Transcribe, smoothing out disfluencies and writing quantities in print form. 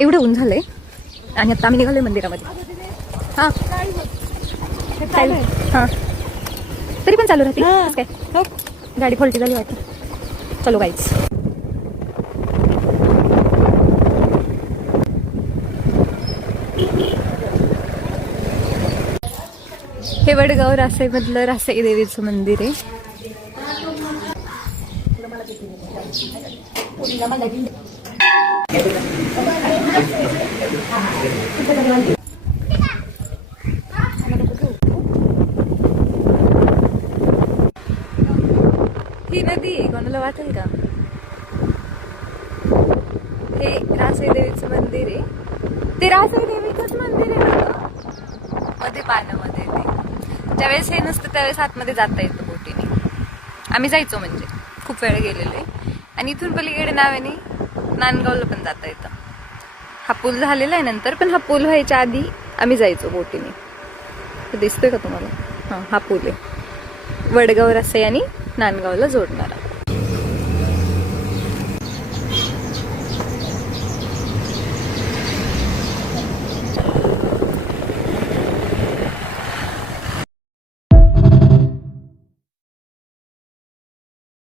एवढं ऊन झालंय आणि आता आम्ही निघालोय मंदिरामध्ये. हा हा तरी पण चालू राहते काय. हो गाडी फॉल्टी झाली वाटतं. चलो गाईच. हे वडगाव रासाईमधलं रासाई देवीचं मंदिर आहे. ही नदी कोणाला वाटेल का. हे रासाई देवीचं मंदिर आहे. ते रासाई देवीचंच मंदिर आहे ना मध्ये पाण्यामध्ये. ते ज्यावेळेस हे नसतं त्यावेळेस आतमध्ये जाता येतं बोटीने. आम्ही जायचो म्हणजे खूप वेळ गेलेलो आहे. आणि इथून पलीकडे नावाने नांदगावला पण जाता येतं. हा पूल झालेला आहे नंतर, पण हा पूल व्हायच्या आधी आम्ही जायचो बोटीने. दिसतोय का तुम्हाला. हा पूल आहे वडगाव रासाई आणि नांदगावला जोडणारा.